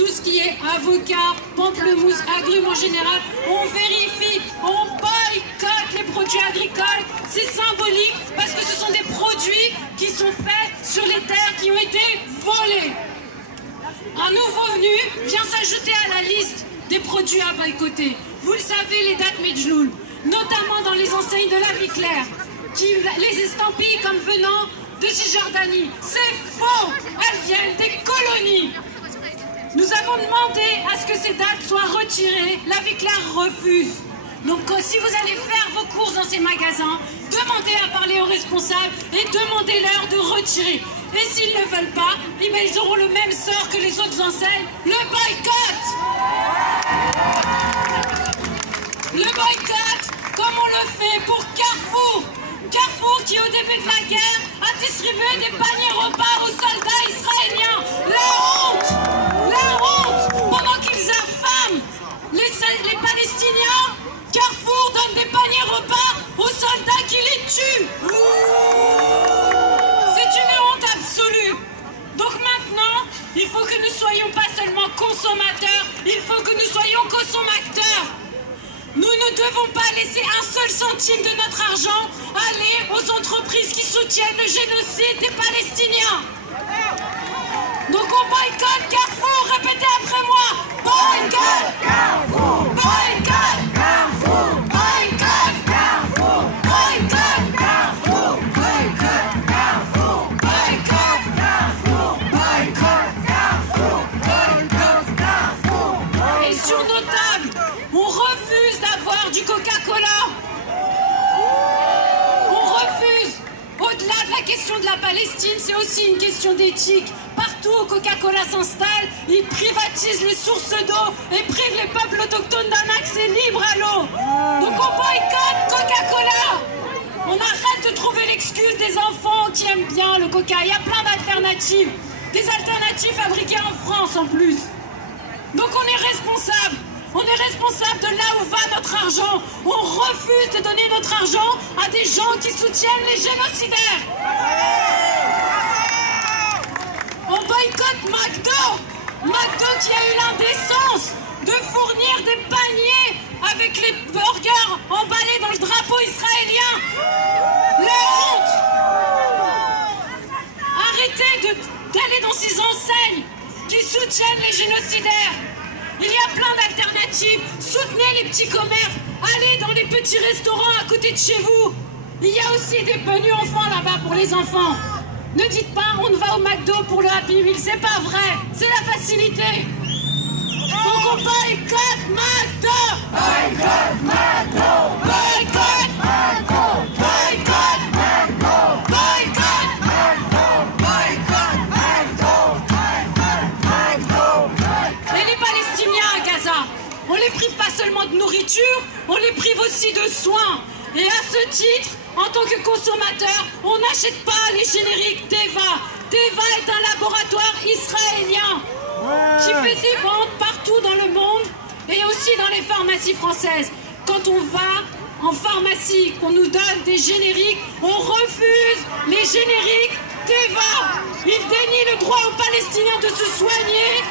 tout ce qui est avocat, pamplemousse, agrumes en général, on vérifie, on boycotte les produits agricoles. C'est symbolique parce que ce sont des produits qui sont faits sur les terres qui ont été volées. Un nouveau venu vient s'ajouter à la liste des produits à boycotter. Vous le savez, les dates Medjloul, notamment dans les enseignes de la vie claire, qui les estampillent comme venant de Cisjordanie. C'est faux! Elles viennent des colonies. Nous avons demandé à ce que ces dates soient retirées. La vie claire refuse. Donc si vous allez faire vos courses dans ces magasins, demandez à parler aux responsables et demandez-leur de retirer. Et s'ils ne veulent pas, ils auront le même sort que les autres enseignes, le boycott! Le boycott, comme on le fait pour Carrefour. Carrefour qui, au début de la guerre, a distribué des paniers repas aux soldats israéliens. La honte! La honte! Pendant qu'ils affament les Palestiniens, Carrefour donne des paniers repas aux soldats qui les tuent. C'est une honte absolue. Donc maintenant, il faut que nous soyons pas seulement consommateurs, il faut que nous soyons consommateurs. Nous ne devons pas laisser un seul centime de notre argent aller aux entreprises qui soutiennent le génocide des Palestiniens. Donc on boycotte Carrefour, répétez après moi. Boycott Carrefour, boycott Carrefour, boycott Carrefour, boycott Carrefour, boycott Carrefour, boycott Carrefour, boycott Carrefour, boycott Carrefour. Et sur nos tables, on refuse d'avoir du Coca-Cola. On refuse. Au-delà de la question de la Palestine, c'est aussi une question d'éthique. Partout où Coca-Cola s'installe, ils privatisent les sources d'eau et privent les peuples autochtones d'un accès libre à l'eau. Donc on boycotte Coca-Cola. On arrête de trouver l'excuse des enfants qui aiment bien le Coca. Il y a plein d'alternatives. Des alternatives fabriquées en France en plus. Donc on est responsable. On est responsable de là où va notre argent. On refuse de donner notre argent à des gens qui soutiennent les génocidaires. On boycotte McDo. McDo qui a eu l'indécence de fournir des paniers avec les burgers emballés dans le drapeau israélien. La honte. Arrêtez d'aller dans ces enseignes qui soutiennent les génocidaires. Il y a plein d'alternatives. Soutenez les petits commerces. Allez dans les petits restaurants à côté de chez vous. Il y a aussi des menus enfants là-bas pour les enfants. Ne dites pas on va au McDo pour le Happy Meal. C'est pas vrai. C'est la facilité. Donc on boycotte McDo. Boycott McDo. Boycott McDo. Boycott McDo. Boycott McDo. Boycott McDo. Et les Palestiniens à Gaza, on les prive pas seulement de nourriture, on les prive aussi de soins. Et à ce titre, en tant que consommateur, on n'achète pas les génériques Teva. Teva est un laboratoire israélien qui fait ses ventes partout dans le monde et aussi dans les pharmacies françaises. Quand on va en pharmacie, qu'on nous donne des génériques, on refuse les génériques Teva. Ils dénient le droit aux Palestiniens de se soigner